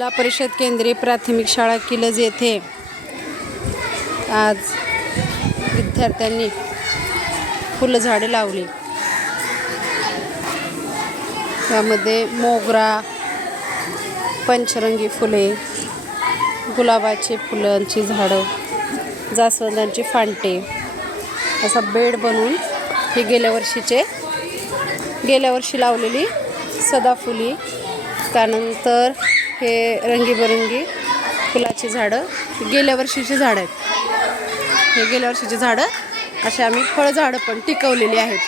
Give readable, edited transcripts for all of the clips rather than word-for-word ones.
जिल्हा परिषद केंद्रीय प्राथमिक शाळा किलज येथे आज विद्यार्थ्यांनी फुलझाडे लावली। यामध्ये मोगरा, पंचरंगी फुले, गुलाबाची फुलांची झाडं, जास्वंदांची फांटे असा बेड बनवून हे गेल्या वर्षी लावलेली सदाफुली, त्यानंतर हे रंगीबेरंगी फुलाची झाडं गेल्या वर्षीची झाडं आहेत। हे गेल्या वर्षीची झाडं असे आम्ही फळझाडं पण टिकवलेली आहेत,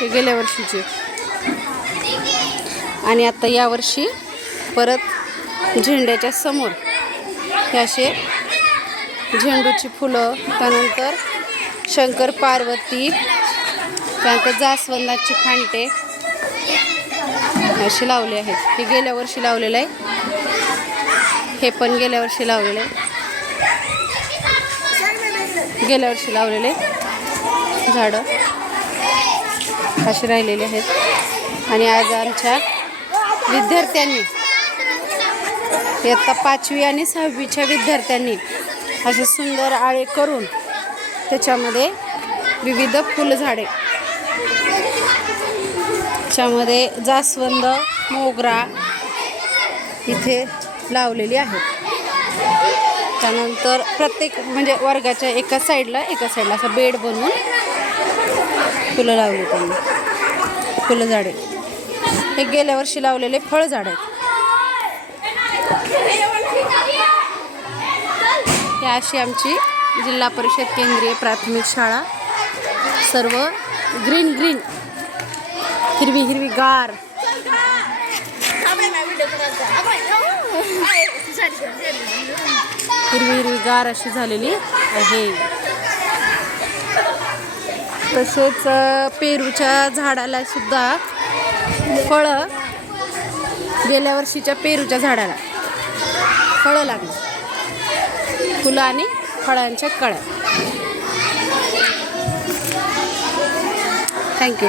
हे गेल्या वर्षीचे। आणि आता यावर्षी परत झेंड्याच्या समोर हे असे झेंडूची फुलं, त्यानंतर शंकर पार्वती, त्यानंतर जास्वंदाची फांटे असे लावले आहेत। हे गेल्या वर्षी लावलेलं आहे, हे पण गेल्या वर्षी लावलेलं आहे, गेल्या वर्षी लावलेले झाडं असे राहिलेले आहेत। आणि आज आमच्या विद्यार्थ्यांनी, इयत्ता 5वी आणि 6वीच्या विद्यार्थ्यांनी असे सुंदर आळे करून त्याच्यामध्ये विविध फुलझाडे, त्याच्यामध्ये जास्वंद, मोगरा इथे लावलेली आहेत। त्यानंतर प्रत्येक म्हणजे वर्गाच्या एका साईडला असं बेड बनवून फुलं लावली त्यांनी, फुलझाडे। हे गेल्या वर्षी लावलेले फळझाड आहेत। ही अशी आमची जिल्हा परिषद केंद्रीय प्राथमिक शाळा, सर्व ग्रीन ग्रीन, हिरवी गार, हिरवी गार अशी झालेली आहे। तसेच पेरूच्या झाडाला सुद्धा फळं, गेल्या वर्षीच्या पेरूच्या झाडाला फळं लागली, फुलं आणि फळांच्या कळ्या। थँक्यू।